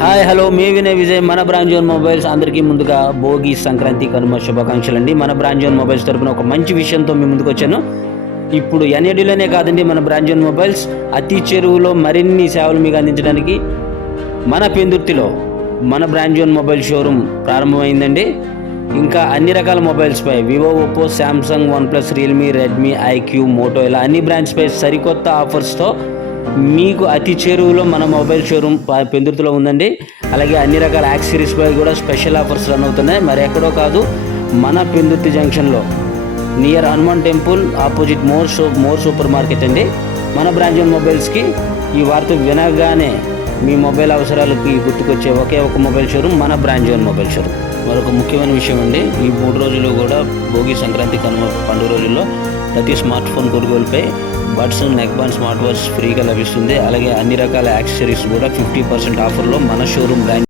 Hi hello మే వినయ్ విజయ్ మన brand zone mobiles అందరికీ ముందుగా భోగి సంక్రాంతి కనుమ శుభాకాంక్షలు అండి. మన బ్రాండ్ జోన్ మొబైల్స్ తరపున ఒక మంచి విషయంతో మీ ముందుకు వచ్చాను. ఇప్పుడు ఎన్ఏడిలోనే కాదండి, మన బ్రాండ్ జోన్ మొబైల్స్ అతి చెరువులో మరిన్ని సేవలు మీకు అందించడానికి మన పెందుర్తిలో మన బ్రాండ్ జోన్ మొబైల్ షోరూమ్ ప్రారంభమైందండి. ఇంకా అన్ని రకాల మొబైల్స్పై Vivo, Oppo, Samsung, OnePlus, Realme, Redmi, iQOO, Moto ఇలా అన్ని బ్రాండ్స్పై సరికొత్త ఆఫర్స్తో మీకు అతి చేరువలో మన మొబైల్ షోరూమ్ పెందుర్తిలో ఉందండి. అలాగే అన్ని రకాల యాక్సెసరీస్పై కూడా స్పెషల్ ఆఫర్స్ రన్ అవుతున్నాయి. మరి ఎక్కడో కాదు, మన పెందుర్తి జంక్షన్లో near Hanuman temple opposite more super market అండి. మన బ్రాండ్ మొబైల్స్కి ఈ వార్త వినగానే మీ మొబైల్ అవసరాలకి గుర్తుకొచ్చే ఒకే ఒక మొబైల్ షోరూమ్ మన బ్రాండ్ జోన్ మొబైల్ షోరూమ్. మరొక ముఖ్యమైన విషయం అండి, ఈ 3 రోజులు కూడా భోగి, సంక్రాంతి, కనుమ పండుగ రోజుల్లో ప్రతి స్మార్ట్ ఫోన్ కొనుగోలుపై buds, neck band, smart watch ఫ్రీగా లభిస్తుంది. అలాగే అన్ని రకాల యాక్సెసరీస్ కూడా 50% ఆఫర్లో మన షోరూమ్ బ్రాండ్